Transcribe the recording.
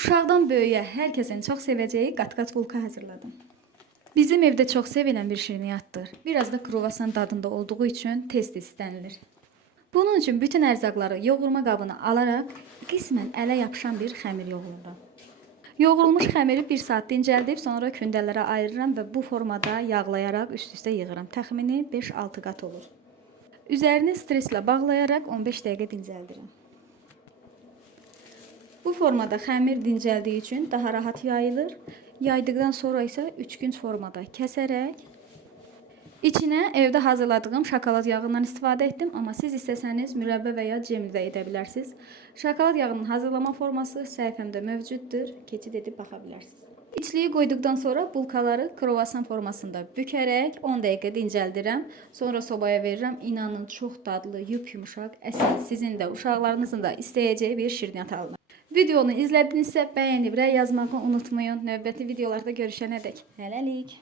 Uşaqdan böyüyə hər kəsin çox sevəcəyi qat-qat bulka hazırladım. Bizim evdə çox sevilən bir şirniyyatdır. Biraz da kruvasan dadında olduğu üçün tez-tez istənilir. Bunun üçün bütün ərzaqları yoğurma qabına alaraq qismən ələ yapışan bir xəmir yoğururam. Yoğrulmuş xəmiri 1 saat dincəldib, sonra kündələrə ayırıram və bu formada yağlayaraq üst-üstə yığıram. Təxmini 5-6 qat olur. Üzərini streslə bağlayaraq 15 dəqiqə dincəldirəm. Bu formada xəmir dincəldiyi üçün daha rahat yayılır. Yaydıqdan sonra isə 3 günc formada kəsərək içinə evdə hazırladığım şokolad yağından istifadə etdim, amma siz istəsəniz mürəbbə və ya cem də edə bilərsiniz. Şokolad yağının hazırlama forması səhifəmdə mövcuddur. Keçid edib baxa bilərsiniz. İçliyi qoyduqdan sonra bulkaları kruvasan formasında bükərək 10 dəqiqə dincəldirəm. Sonra sobaya verirəm. İnanın çox dadlı, yumuşaq, əsl sizin də uşaqlarınızın da istəyəcəyi bir şirniyyat alınır. Videonu izlədinizsə bəyənib rəy yazmağı unutmayın. Növbəti videolarda görüşənədək hələlik.